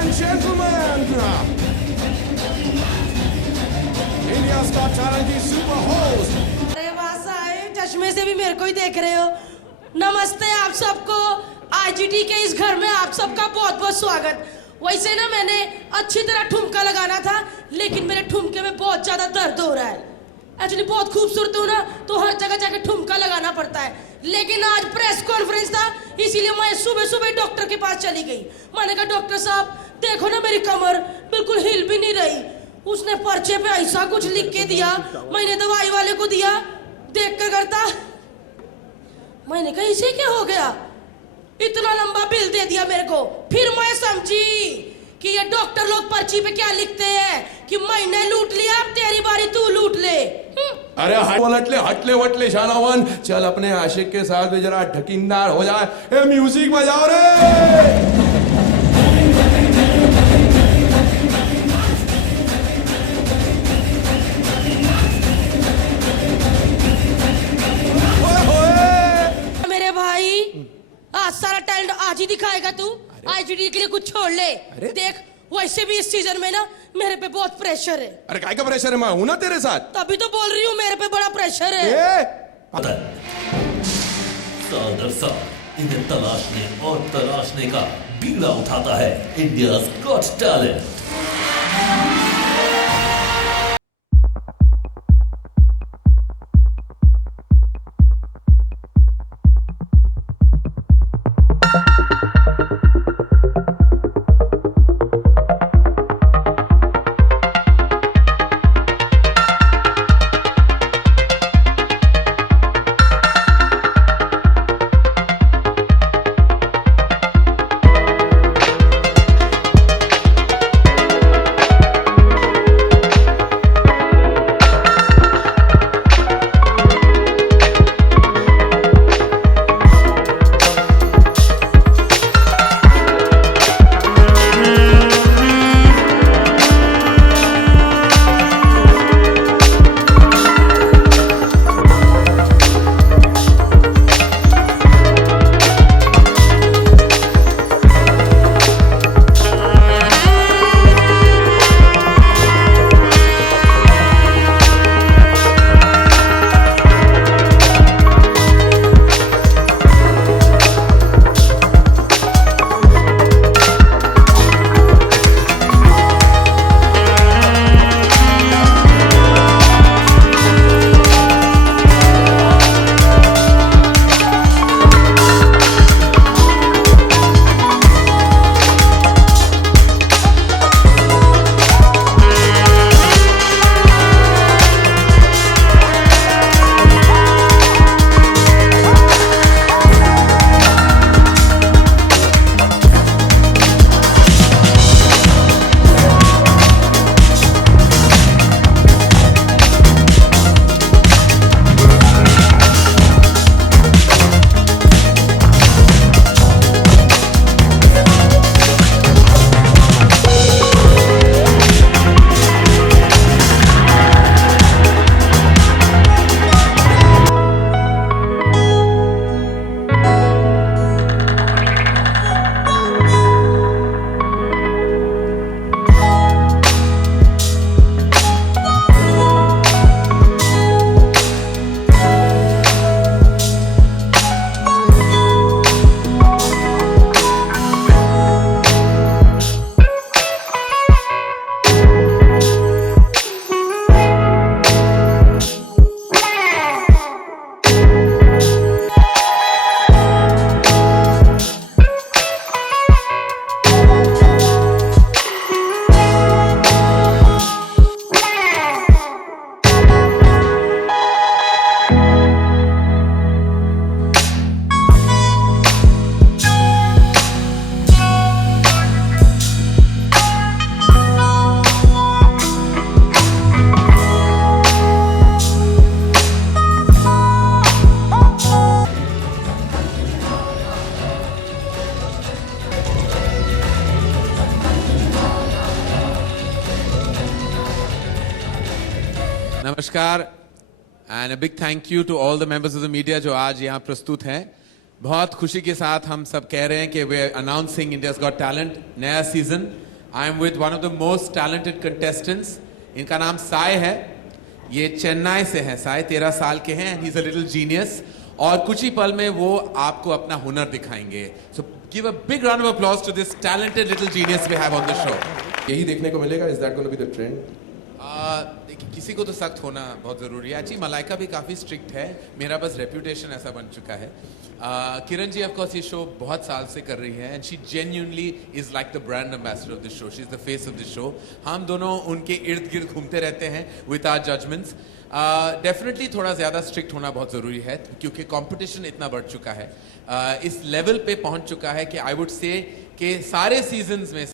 and gentlemen, India's Got Talent की super host. अरे वाह आए चश्मे से भी मेरे को ही देख रहे हो। नमस्ते आप सबको, आईजीटी के इस घर में आप सबका बहुत बहुत स्वागत। वैसे ना मैंने अच्छी तरह ठुमका लगाना था, लेकिन मेरे ठुमके में बहुत ज्यादा दर्द हो रहा है। एक्चुअली बहुत खूबसूरत हूँ ना, तो हर जगह जाके ठुमका लगाना पड़ता है। लेकिन आज प्रेस कॉन्फ्रेंस था, इसीलिए मैं सुबह सुबह डॉक्टर के पास चली गई। मैंने कहा डॉक्टर साहब देखो ना मेरी कमर बिल्कुल हिल भी नहीं रही। उसने पर्चे पे ऐसा कुछ लिख के दिया, मैंने दवाई वाले को दिया, देख कर करता मैंने कहा इसे क्या हो गया, इतना लंबा बिल दे दिया मेरे को। फिर मैं समझी कि ये डॉक्टर लोग पर्ची पे क्या लिखते हैं कि मैंने लूट लिया, अब तेरी बारी तू लूट ले। अरे हटले वटले शानावन, चल अपने आशिक के साथ भी जरा ढकीनदार हो जाए। ए म्यूजिक बजाओ रे। मेरे भाई आज सारा टैलेंट आज ही दिखाएगा तू, आईजीटी के लिए कुछ छोड़ ले। देख वैसे भी इस सीजन में ना मेरे पे बहुत प्रेशर है। अरे काय का प्रेशर है, मैं हूं ना तेरे साथ। तभी तो बोल रही हूँ मेरे पे बड़ा प्रेशर है। साल दर साल इन्हें तलाशने और तराशने का बीड़ा उठाता है इंडियाज गॉट टैलेंट। नमस्कार and a big thank you to all the members of the media जो आज यहाँ प्रस्तुत हैं। बहुत खुशी के साथ हम सब कह रहे हैं कि वे अनाउंसिंग इंडियाज गॉट टैलेंट नया season I am with one of the most talented contestants. इनका नाम साय है. ये चेन्नई से है. साय 13 साल के हैं. He's a little genius. और कुछ ही पल में वो आपको अपना हुनर दिखाएंगे. So give a big round of applause to this talented little genius we have on the show. यही देखने को मिलेगा. Is that going to be the trend? देखिए किसी को तो सख्त होना बहुत ज़रूरी है. एक्चुअली मलाइका भी काफ़ी स्ट्रिक्ट है. मेरा बस रेप्यूटेशन ऐसा बन चुका है. किरण जी ऑफ कोर्स ये शो बहुत साल से कर रही है. And she genuinely is like the brand ambassador of this show. She is the face of this show. हम दोनों उनके इर्द गिर्द घूमते रहते हैं विद आवर जजमेंट्स. डेफिनेटली थोड़ा ज़्यादा स्ट्रिक्ट होना बहुत ज़रूरी है क्योंकि कंपटीशन इतना बढ़ चुका है. इस लेवल पे पहुंच चुका है कि आई वुड से कि सारे सीजन्स में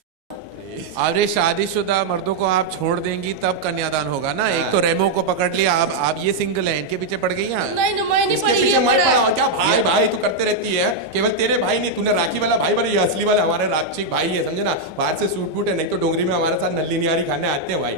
अरे शादीशुदा मर्दों को आप छोड़ देंगी तब कन्यादान होगा ना. एक तो रेमो को पकड़ लिया. आप ये सिंगल है. इनके पीछे पड़ गई हैं. नहीं मैं नहीं इसके पड़ी. पीछे ये मत पड़ा पड़ा. है. और क्या भाई भाई तू करते रहती है. केवल तेरे भाई नहीं, तूने राखी वाला भाई बना. ये असली वाला हमारे राक्षिक भाई है, समझे ना. बाहर से सूट बूट है, नहीं तो डोंगरी में हमारे साथ नल्ली नियारी खाने आते हैं भाई.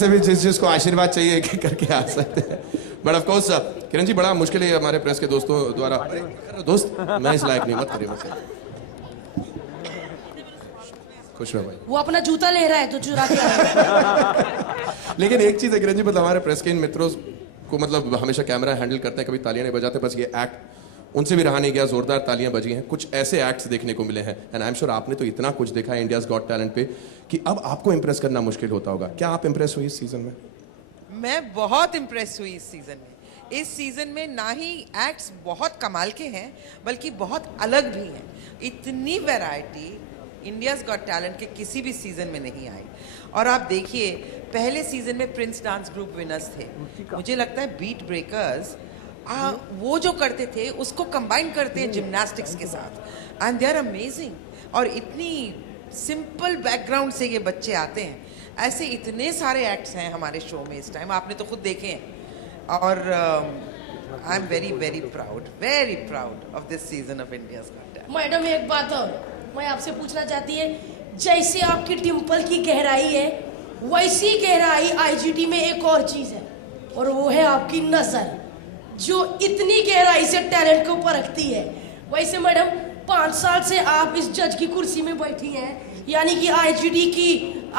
से भी जिसको आशीर्वाद चाहिए एक एक करके आ सकते हैं। But of course Kiran ji बड़ा मुश्किल है हमारे प्रेस के दोस्तों द्वारा। दोस्त मैं इस लायक नहीं, मत करिए मत करिए। खुश रहो भाई। वो अपना जूता ले रहा है तो चुरा के आया। लेकिन एक चीज है किरण जी, मतलब हमारे प्रेस के इन मित्रों को मतलब हमेशा कैमरा हैंडल करते हैं, कभी तालियां नहीं बजाते, बस ये एक्ट उनसे भी रहा नहीं गया, जोरदार तालियां बजी हैं। कुछ ऐसे एक्ट्स देखने को मिले हैं एंड आई एम श्योर आपने तो इतना कुछ देखा है इंडियाज गॉट टैलेंट पे कि अब आपको इंप्रेस करना मुश्किल होता होगा। क्या आप इंप्रेस हुई इस सीजन में? मैं बहुत इम्प्रेस हुई इस सीजन में। इस सीजन में ना ही एक्ट्स बहुत कमाल के हैं बल्कि बहुत अलग भी हैं। इतनी वैरायटी इंडियाज गॉट टैलेंट के किसी भी सीजन में नहीं आई। और आप देखिए पहले सीजन में प्रिंस डांस ग्रुप विनर्स थे। मुझे लगता है बीट ब्रेकर्स वो जो करते थे उसको कंबाइन करते हैं जिम्नास्टिक्स के साथ एंड दे आर अमेजिंग। और इतनी सिंपल बैकग्राउंड से ये बच्चे आते हैं। ऐसे इतने सारे एक्ट्स हैं हमारे शो में इस टाइम, आपने तो खुद देखे हैं। और I am very very proud of this season of India's Got talent. Madam एक बात और मैं आपसे पूछना चाहती है, जैसे आपकी डिम्पल की गहराई है वैसी गहराई आईजीटी में एक और चीज है और वो है आपकी नजर, जो इतनी गहराई से टैलेंट को परखती है। वैसे मैडम 5 साल से आप इस जज की कुर्सी में बैठी हैं, यानी कि आईजीटी की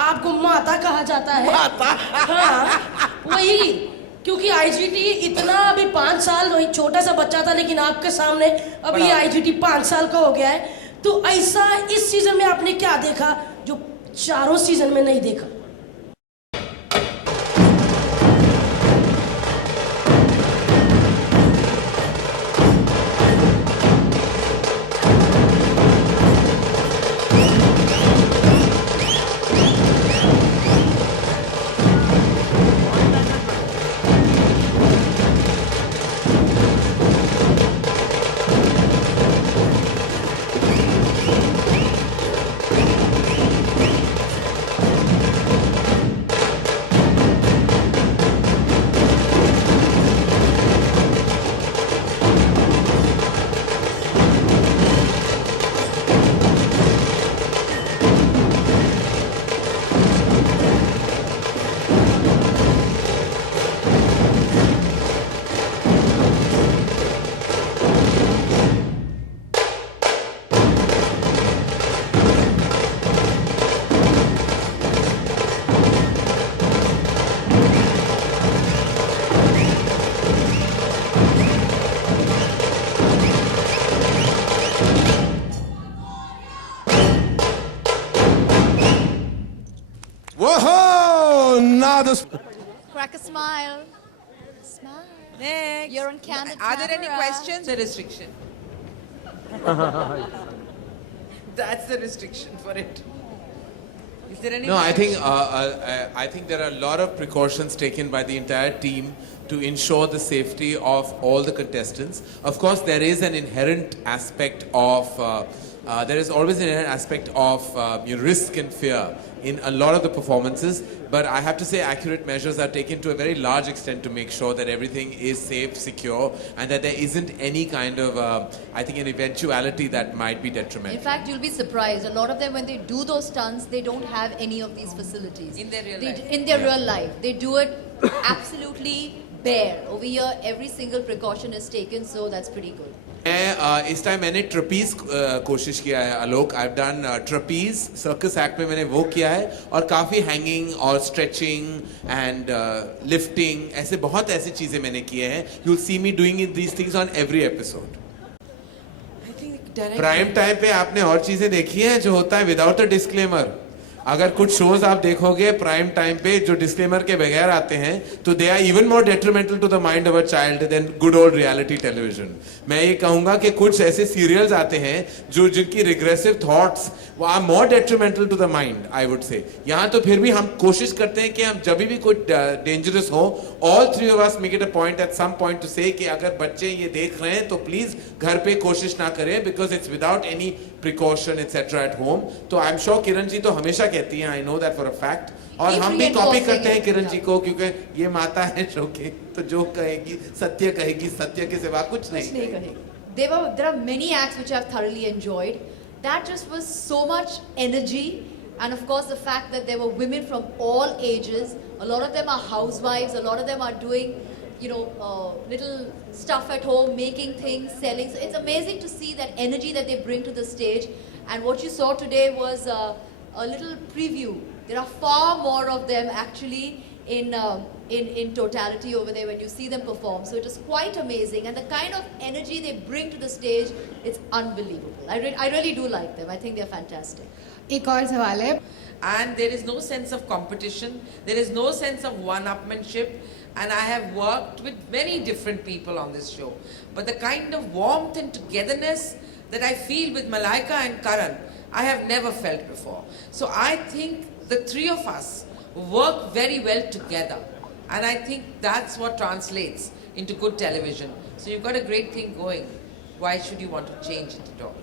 आपको माता कहा जाता है। माता? हाँ वही, क्योंकि आईजीटी इतना अभी 5 साल वही छोटा सा बच्चा था लेकिन आपके सामने अभी आईजीटी 5 साल का हो गया है। तो ऐसा इस सीजन में आपने क्या देखा जो चारों सीजन में नहीं देखा? Whoa! Now this. Crack a smile. Smile. Next. You're on candid Are there any camera. questions? The restriction. That's the restriction for it. Is there any? No, I think there are a lot of precautions taken by the entire team to ensure the safety of all the contestants. Of course, there is an inherent aspect of there is always an inherent aspect of risk and fear in a lot of the performances. But I have to say, accurate measures are taken to a very large extent to make sure that everything is safe, secure, and that there isn't any kind of, I think, an eventuality that might be detrimental. In fact, you'll be surprised. A lot of them, when they do those stunts, they don't have any of these facilities. In their real They- life. In their real life. They do it absolutely bare. Over here, every single precaution is taken, so that's pretty good. मैं इस time मैंने trapezius कोशिश किया है Alok. I have done trapeze circus act में मैंने वो किया है और काफ़ी हैंगिंग और स्ट्रेचिंग एंड लिफ्टिंग ऐसे बहुत ऐसी चीज़ें मैंने किए हैं। You will see me doing these things on every episode. I think direct. Prime time पे आपने और चीज़ें देखी हैं जो होता है विदाउट अ डिस्क्लेमर। अगर कुछ शोज आप देखोगे प्राइम टाइम पे जो डिस्क्लेमर के बगैर आते हैं तो they are even more detrimental to the mind of a child than good old reality television. मैं ये कहूंगा कि कुछ ऐसे सीरियल्स आते हैं जो जिनकी रिग्रेसिव थॉट्स वो are more detrimental to the mind I would say. यहाँ तो फिर भी हम कोशिश करते हैं कि हम जब भी कोई डेंजरस हो all three of us make it a point at some point to say कि अगर बच्चे ये देख रहे हैं तो प्लीज घर पे कोशिश ना करें because it's without any precaution etcetera at home. तो I am sure Kiran ji तो हमेशा कहती हैं, I know that for a fact. और हम भी कॉपी करते हैं किरण जी को क्योंकि ये माता है शो के, तो जो कहेगी सत्य कहेगी, सत्य के सिवा कुछ नहीं कहेगी। There are many acts which I've thoroughly enjoyed. That just was so much energy And of course, the fact that there were women from all ages. A lot of them are housewives. A lot of them are doing, little stuff at home, making things, selling. So it's amazing to see that energy that they bring to the stage. And what you saw today was a little preview. There are far more of them actually in totality over there when you see them perform. So it is quite amazing, and the kind of energy they bring to the stage, it's unbelievable. I really do like them. I think they're fantastic. एक और सवाल है And there is no sense of competition, there is no sense of one-upmanship, and I have worked with many different people on this show. But the kind of warmth and togetherness that I feel with Malaika and Karan, I have never felt before. So I think the three of us work very well together. And I think that's what translates into good television. So you've got a great thing going. Why should you want to change it at all?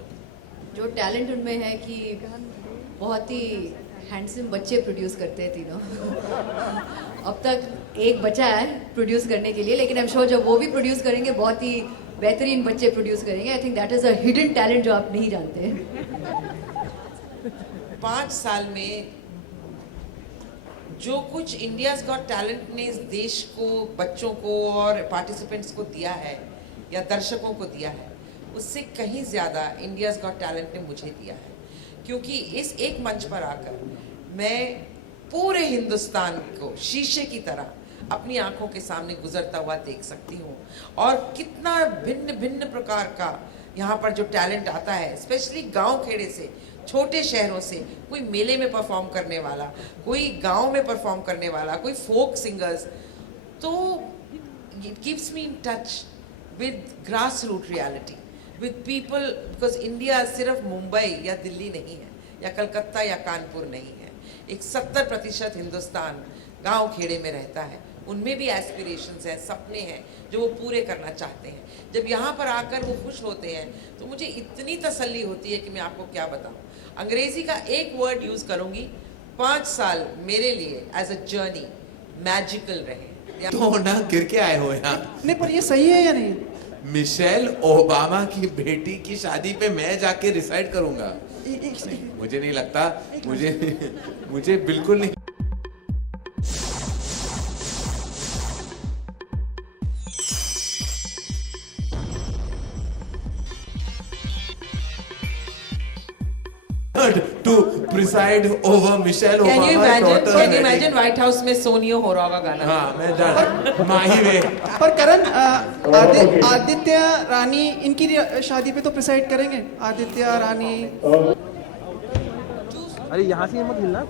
जो talent उनमें है कि बहुत ही handsome बच्चे produce करते हैं तीनों. अब तक एक बचा है प्रोड्यूस करने के लिए, लेकिन आई एम श्योर जब वो भी प्रोड्यूस करेंगे बहुत ही बेहतरीन बच्चे प्रोड्यूस करेंगे. I think that is a hidden talent जो आप नहीं जानते हैं. 5 साल में जो कुछ इंडियाज गॉट टैलेंट ने इस देश को, बच्चों को और पार्टिसिपेंट्स को दिया है या दर्शकों को दिया है, उससे कहीं ज़्यादा इंडियाज गॉट टैलेंट ने मुझे दिया है. क्योंकि इस एक मंच पर आकर मैं पूरे हिंदुस्तान को शीशे की तरह अपनी आंखों के सामने गुजरता हुआ देख सकती हूँ. और कितना भिन्न भिन्न प्रकार का यहाँ पर जो टैलेंट आता है, स्पेशली गांव खेड़े से, छोटे शहरों से, कोई मेले में परफॉर्म करने वाला, कोई गांव में परफॉर्म करने वाला, कोई फोक सिंगर्स. तो it keeps me in touch with grass root reality, with people, because India सिर्फ मुंबई या दिल्ली नहीं है, या कलकत्ता या कानपुर नहीं है. एक 70% हिंदुस्तान गांव खेड़े में रहता है. उनमें भी एस्पिरेशंस हैं, सपने हैं जो वो पूरे करना चाहते हैं. जब यहाँ पर आकर वो खुश होते हैं तो मुझे इतनी तसल्ली होती है कि मैं आपको क्या बताऊँ. अंग्रेजी का एक वर्ड यूज़ करूँगी, 5 साल मेरे लिए एज अ जर्नी मैजिकल रहे. तो ना गिर के आए हो यहाँ. नहीं, पर ये सही है या नहीं? मिशेल ओबामा की बेटी की शादी पे मैं जाके रिसाइड करूंगा? मुझे नहीं लगता. मुझे बिल्कुल नहीं. To preside over Michelle Can you Obama's imagine? daughter's Can you wedding. imagine White House में सोनियो हो रहा होगा गाना? हाँ, मैं जान माही वे. पर करण, आदित्य रानी इनकी शादी पे तो प्रिसाइड करेंगे. आदित्य रानी अरे यहाँ से मत हिलना.